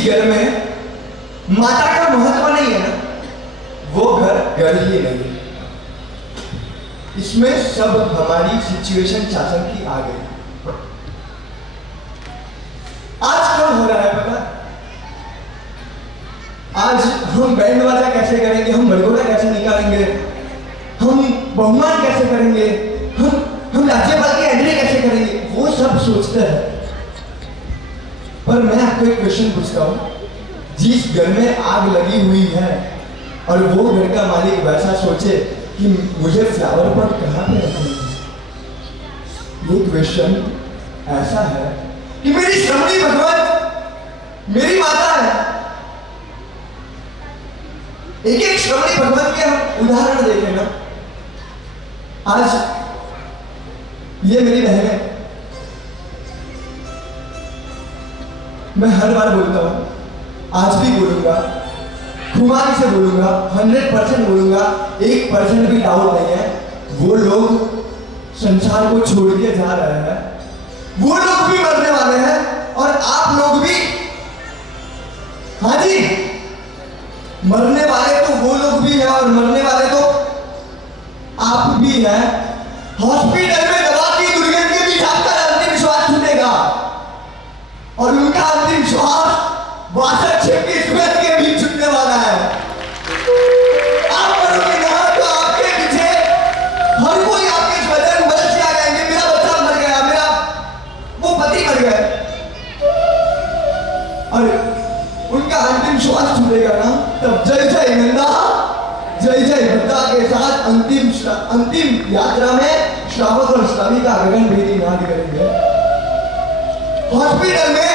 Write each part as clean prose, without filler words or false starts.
जिस घर में माता का महत्व नहीं है ना, वो घर घर ही नहीं है। इसमें सब हमारी सिचुएशन शासन की आ गई। आज क्या हो रहा है पता? आज हम बैंड बाजा कैसे करेंगे, हम मरघोड़ा कैसे निकालेंगे, हम बहुमान कैसे करेंगे, हम राज्यपाल की एंट्री कैसे करेंगे, वो सब सोचते हैं। पर मैं आपको एक क्वेश्चन पूछता हूं, जिस घर में आग लगी हुई है और वो घर का मालिक वैसा सोचे कि मुझे फ्लावर पॉट कहां पे रखना है, ये क्वेश्चन ऐसा है कि मेरी श्रमणी भगवत मेरी माता है। एक एक श्रमणी भगवत के हम उदाहरण देखें ना। आज ये मेरी बहन है, मैं हर बार बोलता हूं, आज भी बोलूंगा, खुमारी से बोलूंगा, 100% बोलूंगा, 1% भी डाउट नहीं है, वो लोग संसार को छोड़ के जा रहे हैं, वो लोग भी मरने वाले हैं और आप लोग भी। हाँ जी, मरने वाले तो वो लोग भी हैं और मरने वाले तो आप भी हैं। हॉस्पिटल में दवा की दुर्गंध के बीच आपका अंतिम श्वास छूटेगा और उनका अंतिम श्वास 62 की सुगंध के बीच छूटने वाला है। आप मरोगे ना तो आपके पीछे हर कोई आपके स्वजन बदल से आ जाएंगे, मेरा बच्चा मर गया, मेरा वो पति मर गया, और उनका अंतिम श्वास छूटेगा ना, तब जय जय नंदा जय जय भद्दा के साथ अंतिम यात्रा में श्रावक और श्राविका गगन भेदी नाद करेंगे। हॉस्पिटल में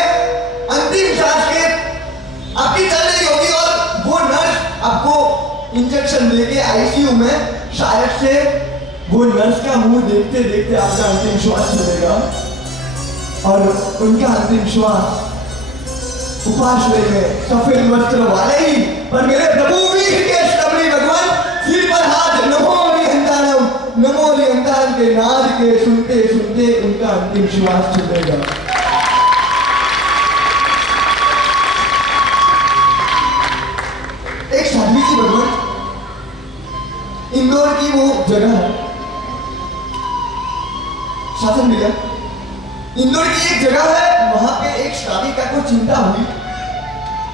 अंतिम सांस के आपकी चल रही होगी और वो नर्स आपको इंजेक्शन देके आईसीयू में शायद से वो नर्स का मुंह देखते देखते आपका अंतिम श्वास छूटेगा और उनका अंतिम श्वास उपाश्रय में सफेद वस्त्र वाले ही, पर मेरे प्रभु वीर के श्रमणी भगवान सिर पर हाथ, नमो लिहंतानम, नमो लिहंतान के नाद के सुनते सुनते उनका अंतिम श्वास छूटेगा। एक साध्वी जी भगवान, इंदौर की वो जगह है, शासन मिला, इंदौर की एक जगह है, वहां पे एक श्राविका को चिंता हुई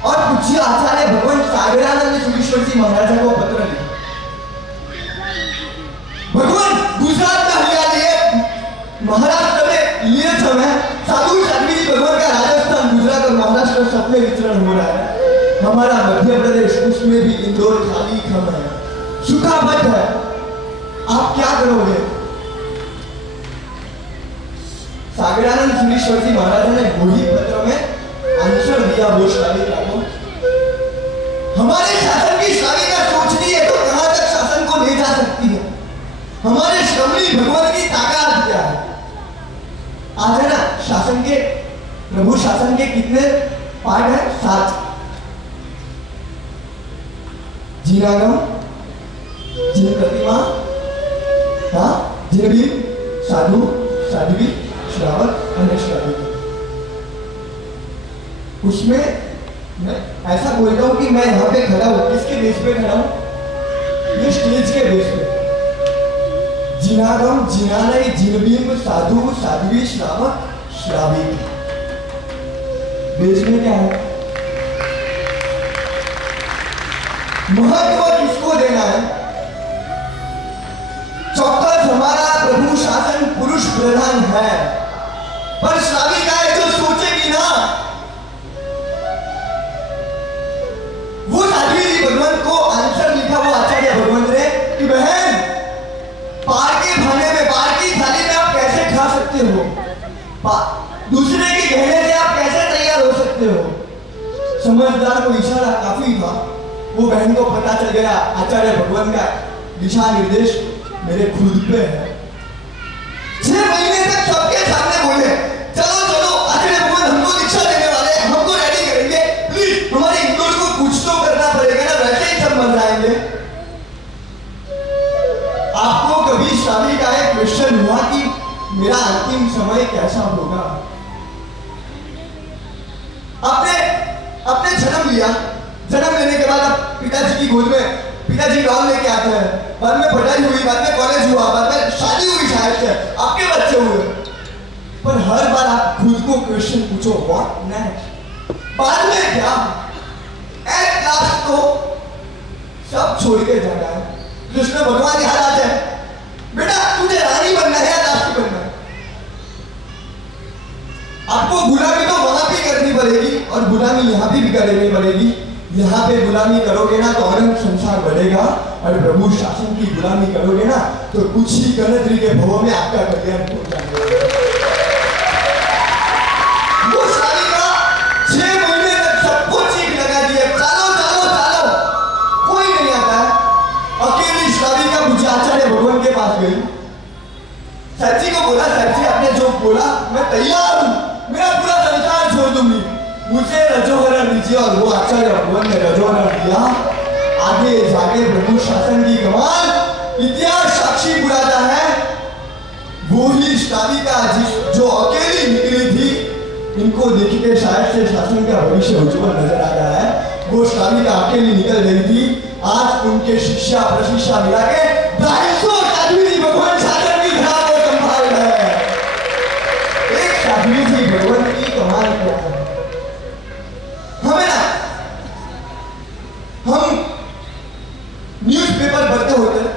और पूज्य आचार्य भगवान सागरानंद सुरेश्वर जी महाराजा को पत्र लिखा। भगवान गुजरात में हरियाली, महाराष्ट्र में लीलछम है, साधु साध्वी जी भगवान का राजस्थान, गुजरात और महाराष्ट्र सब में विचरण हो रहा है, हमारा मध्य प्रदेश उसमें भी इंदौर खाली खम है, सूखा बट है, आप क्या करोगे? सागरानंद सुरेश्वर जी महाराज ने वही पत्र में आंसर दिया वो श्राविका को। हमारे शासन की श्राविका सोचती है तो कहां तक शासन को ले जा सकती है? हमारे श्रमणी भगवान की ताकत क्या है? आज है ना, शासन के प्रभु शासन के कितने पार्ट है? 7। जिनागम, जिन प्रतिमा, हाँ, जिनबी, साधु, साध्वी, श्रावक और श्राविका। उसमें मैं ऐसा बोलता हूं कि मैं यहां पे खड़ा हूं, किसके बेस पे खड़ा हूं? ये स्टेज के बेस पे। जिनागम, जिनालय, जिनबीम, साधु, साध्वी, श्रावक, श्राविका। बेस में क्या है? महत्व किसको देना है? चौकस हमारा प्रभु शासन पुरुष प्रधान है, पर श्राविकाएं जो सोचेगी ना, वो साध्वी जी भगवान को आंसर लिखा वो आचार्य भगवान ने कि बहन, पार के खाने में, पार की थाली में आप कैसे खा सकते हो? दूसरे के कहने से आप कैसे तैयार हो सकते हो? समझदार को इशारा काफी था, वो बहन को पता चल गया आचार्य भगवान का दिशा निर्देश मेरे खुद पे है। 6 महीने तक सबके सामने बोले, चलो चलो आचार्य भगवान हमको दीक्षा देने वाले, हमको रेडी करेंगे, प्लीज हमारे इंदौर को कुछ तो करना पड़ेगा ना, वैसे ही सब मर जाएंगे। आपको कभी श्राविकाएं क्वेश्चन हुआ कि मेरा अंतिम समय कैसा होगा? अपने लिया। जन्म लेने के बाद अब पिताजी की गोद में पिताजी डॉल लेके आते हैं, बाद में पढ़ाई हुई, बाद में कॉलेज हुआ, बाद में शादी हुई, शायद से आपके बच्चे हुए। पर हर बार आप खुद को क्वेश्चन पूछो, व्हाट नेक्स्ट? बाद में क्या? एट लास्ट तो सब छोड़ के जाना है। कृष्ण भगवान यहाँ आते हैं, बेटा तुझे रानी बनना है या दासी बनना है? आपको गुलामी तो वहां भी करनी पड़ेगी और गुलामी यहाँ भी करनी पड़ेगी। यहाँ पे गुलामी करोगे ना तो अनंत संसार बढ़ेगा, और प्रभु शासन की गुलामी करोगे ना तो कुछ ही गणतरी के भवों में आपका कल्याण हो जाएगा। वो शालिका 6 महीने तक सबको चीख लगा दिए, चलो चलो चलो, कोई नहीं आता है। अकेली शालिका मुझे आचार्य भगवान के पास गई, सर जी को बोला, सर जी आपने जो बोला मैं तैयार हूँ, मेरा पूरा संसार छोड़ दूंगी, मुझे रजोवरण दीजिए। और वो आचार्य भगवान ने रजोवरण दिया। आगे जाके प्रभु शासन की कमाल इतिहास साक्षी बुलाता है। वो ही शालिका जो अकेली निकली थी, इनको देख के शायद से शासन का भविष्य उज्जवल नजर आ रहा है। वो शालिका अकेली निकल गई थी, आज उनके शिष्या प्रशिष्या मिला के 250 साध्वी जी भगवान शासन की धारा को संभाल रहे हैं। एक साध्वी जी भगवान की कमाल क्या है? हमें ना, हम न्यूज़पेपर पढ़ते होते हैं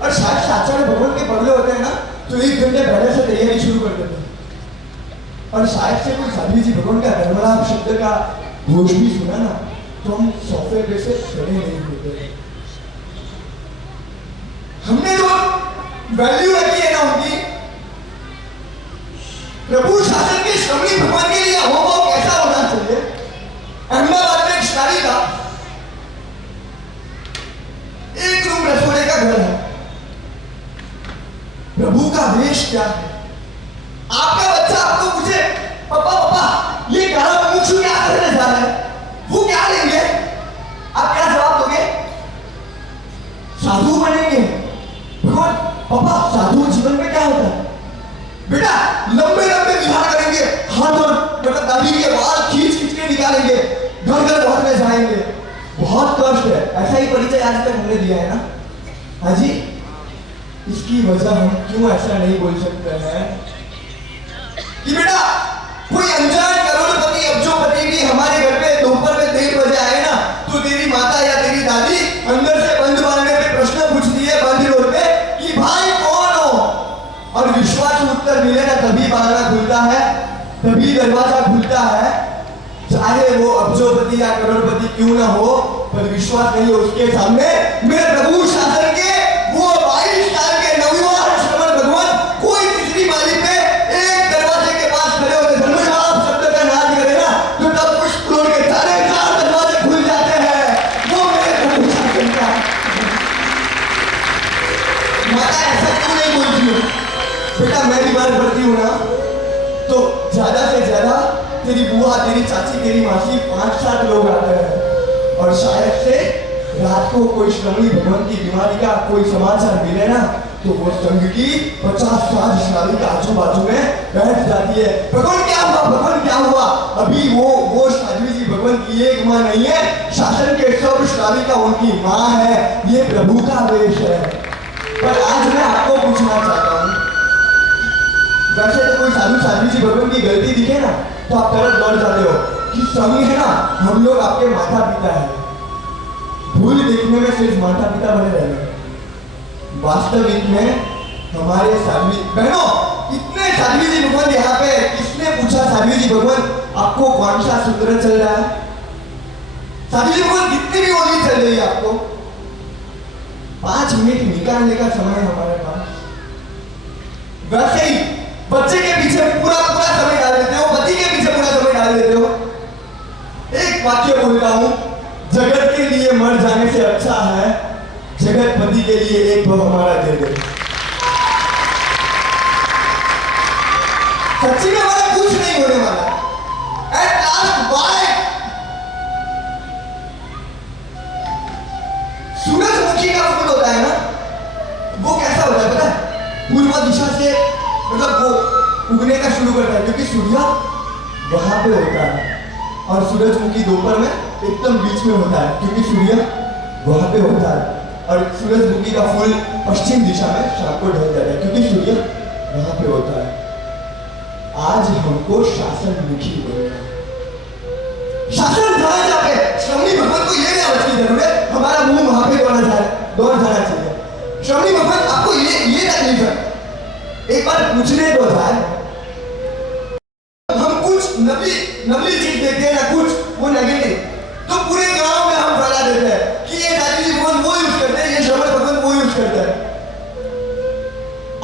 और शायद से आचार्य भगवान के पढ़ले होते हैं ना, तो 1 घंटे पहले से तैयारी शुरू कर देते हैं। और शायद से कोई साध्वी जी भगवान का धर्मलाभ शब्द का घोष भी सुना ना तो हम सॉफ्टवेयर पे से खड़े नहीं होते। हमने जो वैल्यू रखी है ना उनकी, प्रभु शासन के श्रवणी भगवान के लिए अहोभाव कैसा होना चाहिए। अहमदाबाद में एक शालिका, एक रूम रसोड़े का घर है, प्रभु का वेश क्या है? आपका बच्चा आपको पूछे, पापा पापा ये गाना मुझे क्या करने जा रहा है, वो क्या लेंगे? आप क्या जवाब दोगे? साधु बनेंगे। भगवान, पापा साधु जीवन में क्या होता है? बेटा लंबे लंबे विहार करेंगे, हाथ और मतलब दाढ़ी के बाल खींच खींच के निकालेंगे, घर घर बहुत में जाएंगे, बहुत कष्ट है। ऐसा ही परिचय आज तक हमने दिया है ना। हाँ जी, इसकी वजह हम क्यों ऐसा नहीं बोल सकते हैं कि बेटा कोई अनजान करोड़पति अब्जोपति भी हमारे घर पे दोपहर में 3 बजे आए ना तो तेरी माता या तेरी दादी अंदर से बंद बारने पे प्रश्न पूछती है बंद रोड पे कि भाई कौन हो, और विश्वास उत्तर मिले ना तभी बारना खुलता है, तभी दरवाजा खुलता है। चाहे वो अब्जोपति या करोड़पति क्यों ना हो, पर विश्वास नहीं हो उसके सामने मेरे प्रभु शासन के वो 22 साल के नवयुवक श्रवण भगवान कोई तीसरी माली पे एक दरवाजे के पास खड़े होकर धर्मजाप शब्द का नाद करे ना तो तब पुष्प तोड़ के 4.5 दरवाजे खुल जाते हैं। वो मेरे प्रभु शासन का। माता ऐसा क्यों नहीं बोलती हो? बेटा मैं बीमार पड़ती हूँ ना तो ज्यादा से ज्यादा तेरी बुआ, तेरी चाची, तेरी मासी 5-7 लोग आते हैं, और शायद से रात को कोई श्रवणी भगवान की बीमारी का कोई समाचार मिले ना तो वो संघ की 50-60 शालिका आजू बाजू में बैठ जाती है। भगवान क्या हुआ, भगवान क्या हुआ? अभी वो साध्वी जी भगवान की एक माँ नहीं है, शासन के सब शालिका उनकी माँ है। ये प्रभु का वेश है। पर आज मैं आपको पूछना चाहता हूँ, वैसे तो कोई साध्वी जी भगवान की गलती दिखे ना तो आप तुरंत लौट जाते हो कि संघ है ना, हम लोग आपके माता पिता है। भूल देखने में सिर्फ माता पिता बने रहे, वास्तविक में हमारे साध्वी बहनों, इतने साध्वी जी भगवान यहाँ पे, किसने पूछा साध्वी जी भगवान आपको कौन सा सूत्र चल रहा है? साध्वी जी भगवान कितनी भी ओली चल रही है आपको, 5 मिनट निकालने का समय हमारे पास। वैसे ही बच्चे के पीछे पूरा समय डाल देते हो, पति के पीछे पूरा समय डाल देते हो। एक वाक्य बोलता हूं, जगत के लिए मर जाने से अच्छा है जगतपति के लिए एक भव हमारा दे दे। सच्ची में हमारा कुछ नहीं होने वाला। एट लास्ट व्हाई सूरजमुखी का फूल होता है ना, वो कैसा होता है पता है? पूर्व दिशा से मतलब वो उगने का शुरू करता है, क्योंकि सूर्य वहां पे होता है। और सूरजमुखी दोपहर में एकदम बीच में होता है, क्योंकि सूर्य वहां पे होता है, और सूरजमुखी का फूल पश्चिम दिशा में शाम को ढल जाता है, क्योंकि सूर्य वहां पे होता है। आज हमको शासनमुखी बनना है। शासन जहां जाके श्रवणी भगवान को ये नहीं समझने की जरूरत, हमारा मुंह वहां पे दौड़ जाना चाहिए। श्रवणी भगवान आपको ये तकलीफ है, एक बार पूछने को जाए, हम कुछ नकली चीज देते हैं ना, कुछ वो नेगेटिव, तो पूरे गांव में हम फैला देते हैं कि ये दादी भगवान वो यूज करते हैं, ये श्रवण भगवान वो यूज करते हैं।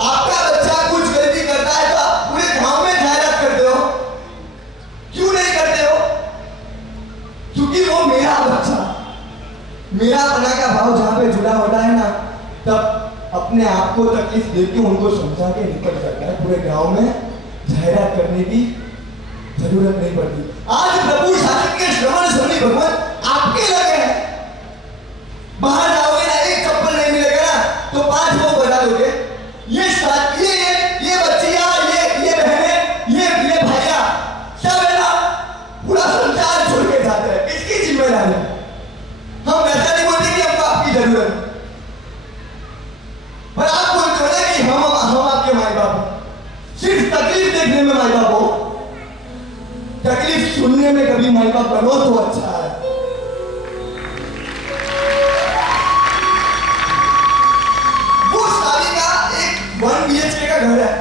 आपका बच्चा कुछ गलती करता है तो आप पूरे गांव में जाहिरात करते हो, क्यों नहीं करते हो? क्योंकि वो मेरा बच्चा, मेरा बना का भाव जहां पे जुड़ा होता है ना, तब अपने आप को तकलीफ देके उनको समझा के निकल जाता है। पूरे गांव में जाहिरात करने की जरूरत नहीं पड़ती। आज प्रभु शासन के श्रवण श्रवणी भगवान आपके लगे हैं। बाहर जाओगे ना, एक चप्पल नहीं मिलेगा ना तो 5 लोग बता दोगे, ये बच्चियां, ये बहनें, ये भैया सब है ना, पूरा संसार छोड़ के जाते हैं। किसकी जिम्मेदारी? हम ऐसा नहीं बोलते कि हमको आपकी जरूरत है, पर आप बोलते हो ना कि हम आपके माई बाप, सिर्फ तकलीफ देखने में माई बाप हो, तकलीफ सुनने में कभी माई बाप बनो तो अच्छा है। वो शादी का एक 1 BHK का घर है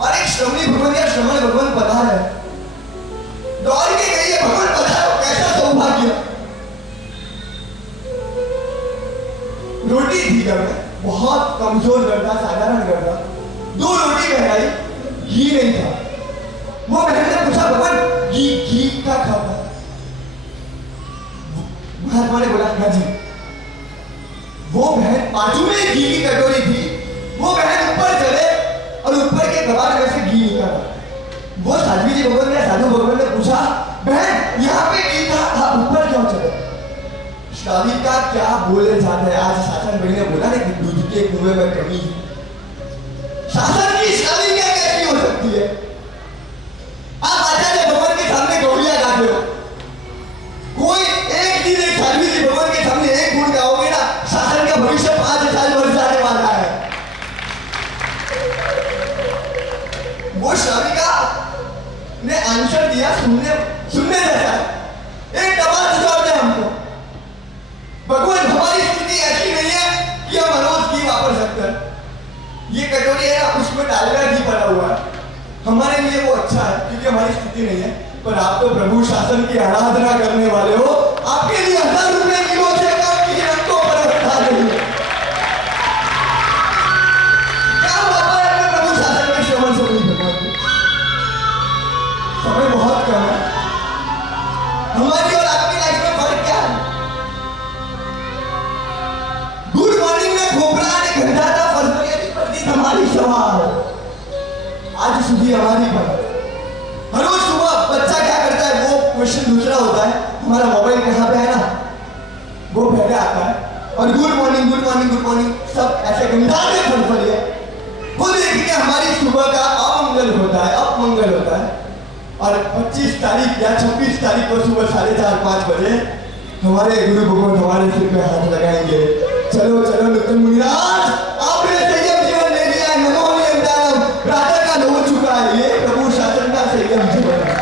और एक श्रवणी भगवान या श्रवण भगवान पता है, दौड़ के गई है, भगवान पता है कैसा सौभाग्य। रोटी थी घर में, बहुत कमजोर घर था, साधारण घर था, 2 रोटी बहराई, घी नहीं था। वो बहन ने पूछा, भगवान घी का खाता? महात्मा ने बोला हाँ जी। वो बहन बाजू में घी की कटोरी थी, वो बहन ऊपर चले और ऊपर के कबाड़ में से घी निकाला। वो साध्वी जी भगवान ने, साधु भगवान ने पूछा, बहन यहाँ पे घी था, आप ऊपर क्यों चले? शादी का क्या बोले जाते हैं। आज शासन भाई ने बोला ना कि दूध के कुएं में कमी। शासन की शादी क्या कैसी हो सकती है? आप आचार्य भगवान के सामने गौड़िया गाते हो, कोई एक दिन एक साध्वी जी भगवान के सामने एक गुण गाओगे ना, शासन का भविष्य 5 साल बढ़ जाने वाला है। वो शादिका ने आंसर दिया, सुनने जैसा एक दबाव जवाब दे हमको, भगवान हमारी स्थिति ऐसी नहीं है कि हम रोज घी वापर सकते हैं। ये कटोरी है ना, उसमें डालकर घी पड़ा हुआ है, हमारे लिए वो अच्छा है क्योंकि हमारी स्थिति नहीं है। पर आप तो प्रभु शासन की आराधना करने वाले हो, आपके लिए 1000 रुपए किलो से कम की हमको परवता नहीं है। क्या बाबा है अपने प्रभु शासन के श्रवण श्रवणी भगवान को? समय बहुत कम है। हमारी और आपकी लाइफ में फर्क क्या है? गुड मॉर्निंग में खोपड़ा ने घंटा था, फरवरी प्रति हमारी सवाल आज सुधी हमारी पर। हर रोज सुबह बच्चा क्या करता है, वो क्वेश्चन दूसरा होता है, हमारा मोबाइल कहाँ पे है ना, वो पहले आता है और good morning good morning good morning सब ऐसे घंटा में फरफरी है। वो देखिए हमारी सुबह का अमंगल होता है, अपमंगल होता है। और 25 तारीख या 26 तारीख को सुबह 4:30-5 बजे हमारे गुरु भगवान हमारे सिर पे हाथ लगाएंगे, चलो चलो नूतन मुनिराज, आपने संयम जीवन ले लिया है, नमो नियंत्रणम, प्रातः काल हो चुका है। ये प्रभु शासन का संयम जीवन है।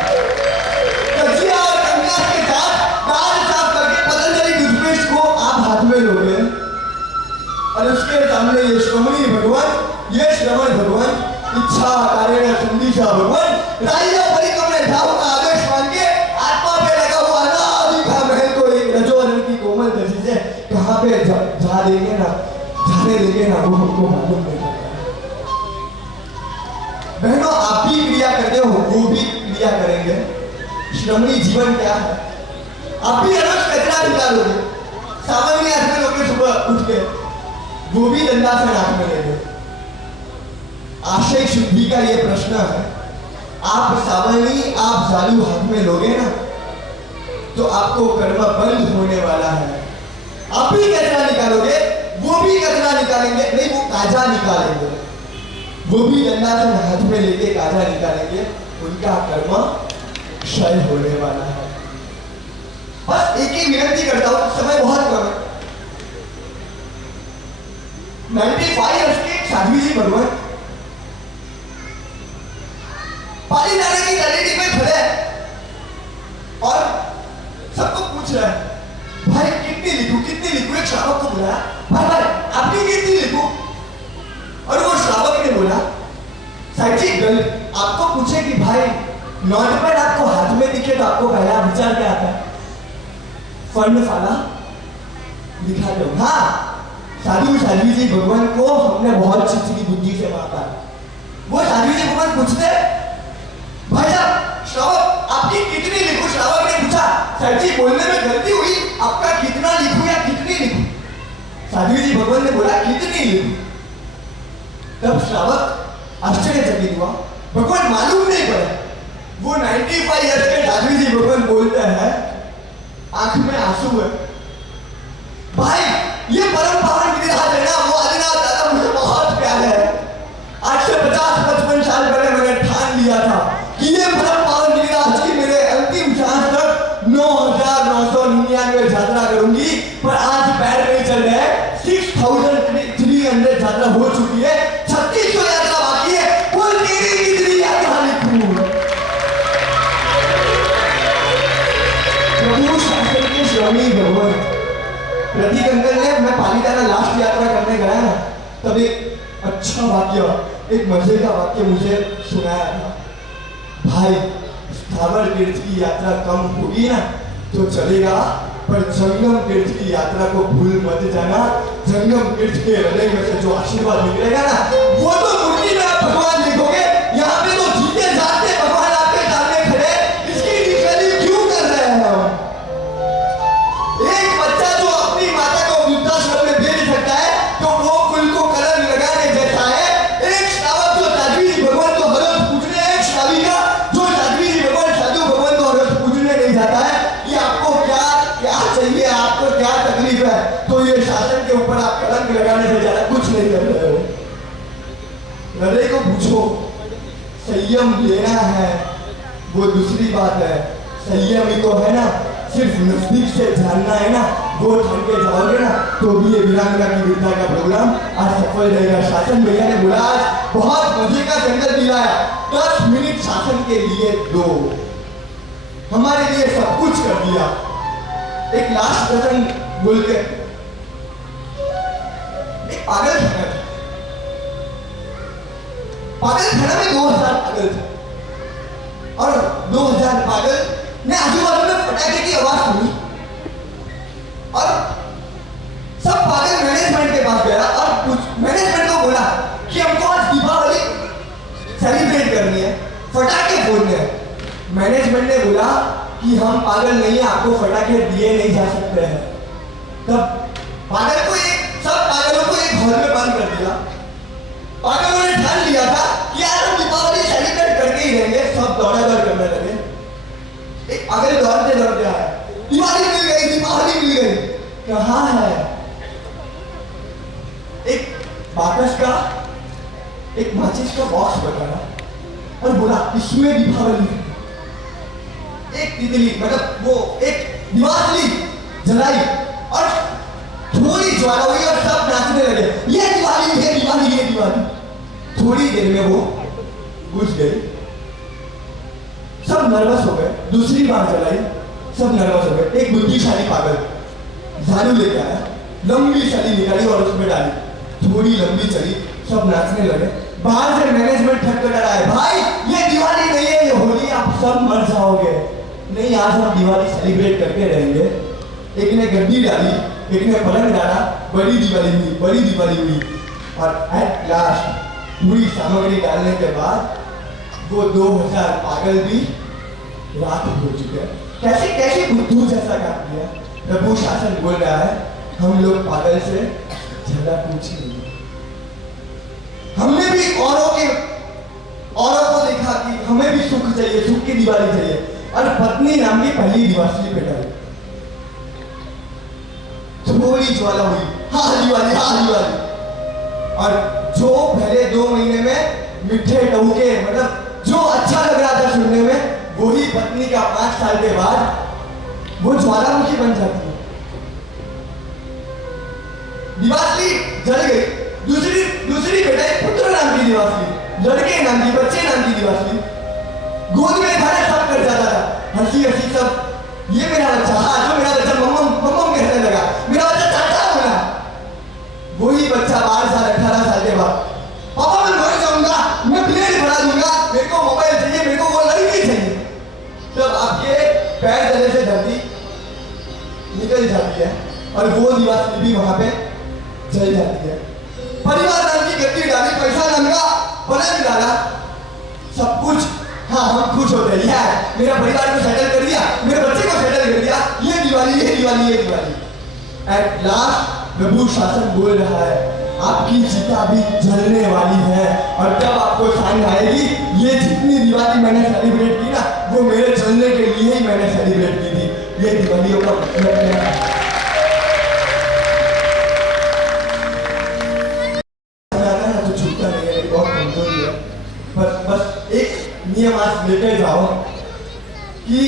कचिया और कंकास के साथ दाल साफ करके पतंजलि टूथपेस्ट को आप हाथ में लोगे और उसके सामने ये श्रवणी भगवान, ये श्रवण भगवान, इच्छा कारेण संदिशा भगवान, राइया परिक्रम ने धाव का आदेश मान के आत्मा पे लगा हुआ अनादिका महल को एक रजोवरण की कोमल दृष्टि से कहां पे जा देंगे ना, जाने देंगे ना, वो हमको मालूम नहीं पड़ता। बहनों, आप भी क्रिया करते हो, वो भी क्रिया करेंगे। श्रमणी जीवन क्या है? आप भी रोज कचरा निकालोगे, सामान्य आदमी लोग सुबह उठ के वो भी दंडासन हाथ में लेंगे। आशय शुद्धि का ये प्रश्न है, आप सावनी आप जालू हाथ में लोगे ना तो आपको कर्म बंद होने वाला है। आप भी कचरा निकालोगे, वो भी कचरा निकालेंगे, नहीं वो काजा निकालेंगे, वो भी दंडासन हाथ में लेके काजा निकालेंगे, उनका कर्म क्षय होने वाला है। बस एक ही विनती करता हूँ, समय बहुत कम है। 95 इयर्स के साध्वी जी भगवान पालीताना की गैलरी में खड़े हैं और सबको पूछ रहे हैं, भाई कितनी लिखूं कितनी लिखूं। एक श्रावक को बुलाया, भाई भाई आपकी कितनी लिखूं। और वो श्रावक ने बोला, साहब जी आपको पूछे कि भाई नोटपैड आपको हाथ में दिखे तो आपको पहला विचार क्या आता है? फंड फाला लिखा दो। हाँ, साधु साध्वी जी भगवान को हमने बहुत चिड़चिड़ी बुद्धि से मापा। वो साध्वी जी भगवान पूछते, भाई साहब श्रावक आपकी कितनी लिखूं। श्रावक ने पूछा, साहब जी बोलने में गलती हुई, आपका कितना लिखूं या कितनी लिखूं। साध्वी जी भगवान ने बोला कितनी लिखूं। तब श्रावक आश्चर्यचकित हुआ, भगवान मालूम नहीं पड़ा। वो 95 इयर्स के साध्वी जी भगवान बोलते हैं, आंख में आंसू है, भाई ये परम पावन गिरिराज है ना, वो आदिनाथ दादा मुझे बहुत प्यार है। आज से 50-55 साल पहले मैंने ठान लिया था कि ये परम पावन गिरिराज की मेरे अंतिम सांस तक 9,999 यात्रा करूंगी। पर आज पैर नहीं चल रहे, 6,300 यात्रा हो चुकी है, 3600 यात्रा बाकी है। बोल तेरी कितनी यात्रा लिखूं। प्रभु शासन के स्वामी भगवान प्रतीक अंकल ने, मैं पालीताना लास्ट यात्रा करने गया ना, तब एक अच्छा वाक्य, एक मजे का वाक्य मुझे सुनाया था, भाई स्थावर तीर्थ की यात्रा कम होगी ना तो चलेगा, पर जंगम तीर्थ की यात्रा को भूल मत जाना। जंगम तीर्थ के हृदय में से जो आशीर्वाद निकलेगा ना, वो तो मूर्ति में आप भगवान देखोगे। यहाँ पे तो जीते जाते भगवान आपके सामने खड़े, इसकी निशानी क्यों कर रहे हैं हम? एक बच्चा जो अपनी माता को वृद्धाश्रम में भेज सकता है तो वो फूल को कलर लगाने जैसा है। एक श्रावक जो साध्वी जी भगवान को हर रोज पूजने, एक श्राविका जो साध्वी जी भगवान साधु भगवान को हर रोज पूजने नहीं जाता है, ये आपको क्या क्या चाहिए, आपको क्या तकलीफ है? तो ये शासन के ऊपर आप कलंक लगाने से ज्यादा कुछ नहीं कर रहे हो। हृदय को पूछो, संयम लेना है वो दूसरी बात है, संयम ही तो है ना, सिर्फ नजदीक से जानना है ना, वो ठान के जाओगे ना तो भी ये वीरांगना की वीरता का प्रोग्राम आज सफल रहेगा। शासन भैया ने बोला आज बहुत मजे का जंगल दिलाया, 10 मिनट शासन के लिए दो, हमारे लिए सब कुछ कर दिया। एक लास्ट प्रसंग बोल के, एक पागल खाना था, पागल खाना में 2000 पागल थे और 2000 पागल ने आजू बाजू में पटाखे की आवाज सुनी और सब पागल मैनेजमेंट के पास गया और मैनेजमेंट को बोला कि हमको आज दीपावली सेलिब्रेट करनी है, फटाखे फोड़ने हैं। मैनेजमेंट ने बोला कि हम पागल नहीं है, आपको फटाखे दिए नहीं जा सकते हैं। तब पागल को सब पागलों को एक हॉल में बंद कर दिया। पागलों ने ठान लिया था कि यार हम दीपावली सेलिब्रेट करके ही रहेंगे। सब दौड़ा-दौड़ करने लगे। एक पागल दौड़ते दौड़ते आया, दिवाली मिल गई, दीपावली मिल गई, कहाँ है? एक बाकस का एक माचिस का बॉक्स बताया और बोला इसमें दीपावली। एक तितली मतलब वो एक दिवाली जलाई और थोड़ी ज्वाला हुई और सब नाचने लगे, ये दिवाली ये दिवाली ये दिवाली। थोड़ी देर में वो बुझ गई, सब नर्वस हो गए। दूसरी बार जलाई, सब नर्वस हो गए। एक बुद्धिशाली पागल झाड़ू लेके आया, लंबी सली निकाली और उसमें डाली, थोड़ी लंबी चली, सब नाचने लगे। बाहर से मैनेजमेंट ठटखटा है, भाई ये दिवाली नहीं है, ये होली, आप सब मर जाओगे। नहीं, आज हम दिवाली सेलिब्रेट करके रहेंगे। एक ने गड्डी डाली, एक ने पलंग डाला, बड़ी दिवाली हुई, बड़ी दिवाली हुई। और एट लास्ट पूरी सामग्री डालने के बाद वो 2000 पागल भी रात हो चुके हैं। कैसे कैसे बुद्धू जैसा काम किया। प्रभु शासन बोल रहा है, हम लोग पागल से ज्यादा कुछ नहीं। हमने भी औरों को देखा कि हमें भी सुख चाहिए, सुख की दिवाली चाहिए, और पत्नी नाम की पहली दिवाली पे डाली, थोड़ी ज्वाला हुई, हाँ दिवाली हाँ दिवाली। और जो पहले 2 महीने में मिठे टहुके मतलब जो अच्छा लग रहा था सुनने में, वही पत्नी का 5 साल के बाद वो ज्वालामुखी बन जाती है। दिवासली जल गई, दूसरी बेटा पुत्र नाम की दिवासली, लड़के नाम की, बच्चे नाम की दिवासली, गोद में खाना सब कर जाता था, हंसी हंसी सब, ये मेरा बच्चा, हाँ जो मेरा बच्चा मम्मम मम्मम कहने लगा, मेरा बच्चा चाचा बोला। वही बच्चा 12 साल 18 साल के बाद, पापा मैं मर जाऊंगा, मैं प्लेट बढ़ा दूंगा, मेरे को मोबाइल चाहिए, मेरे को वो लड़की चाहिए। तब आपके पैर तले से धरती निकल जाती है और वो दिवासली भी वहां पे जल जाती है। परिवार नाम की गद्दी डाली, पैसा नाम का पलंग डाला, सब कुछ, हाँ हम खुश होते हैं, यार मेरा परिवार को सेटल कर दिया, मेरे बच्चे को सेटल कर दिया, ये दिवाली ये दिवाली ये दिवाली। एट लास्ट प्रभु शासन बोल रहा है आपकी चिता भी जलने वाली है, और जब आपको साइन आएगी ये जितनी दिवाली मैंने सेलिब्रेट की ना वो मेरे जलने के लिए ही मैंने सेलिब्रेट की थी। ये दिवालियों का मतलब है। तो छूटता नहीं है, बहुत कमजोरी है। बस एक नियम आज लेते जाओ कि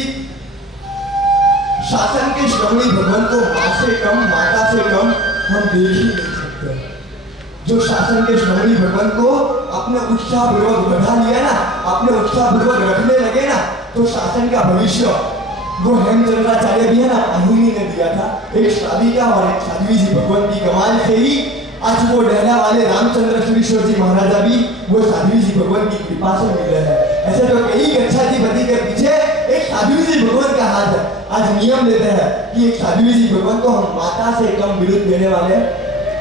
शासन के श्रवणी भगवान को माँ से कम, माता से कम हम देख ही नहीं सकते। जो शासन के श्रवणी भगवान को अपने उत्साह पूर्वक बढ़ा लिया ना, अपने उत्साह पूर्वक रखने लगे ना, तो शासन का भविष्य वो हेमचंद्राचार्य भी है ना, अहिनी ने दिया था, एक श्राविका और एक साध्वी जी भगवान की कमाल से ही आज वो डहला वाले रामचंद्र श्रीश्वर जी महाराजा भी वो साध्वी जी भगवान की कृपा से मिले हैं। ऐसे तो कई गच्छाधिपति के पीछे एक साध्वी जी भगवान का हाथ है। आज नियम लेते हैं कि एक साध्वी जी भगवान को हम माता से कम विरुद्ध देने वाले,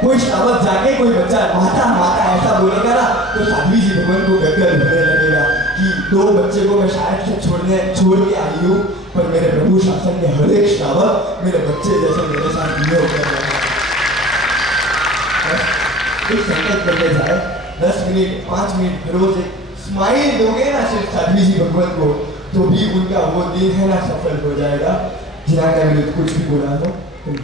कोई श्रावक जाके कोई बच्चा माता माता ऐसा बोलेगा ना तो साध्वी जी भगवान को गदगद होने लगेगा कि 2 बच्चे को मैं शायद से छोड़ के आई हूँ, पर मेरे प्रभु शासन के हर एक श्रावक मेरे बच्चे जैसे मेरे साथ लिए होकर एक संकल्प करके जाए, 10 मिनट 5 मिनट रोज एक स्माइल दोगे ना सिर्फ साध्वी जी भगवान को, तो भी उनका वो दिन है ना सफल हो जाएगा। जिना का विरुद्ध कुछ भी बोला हो तो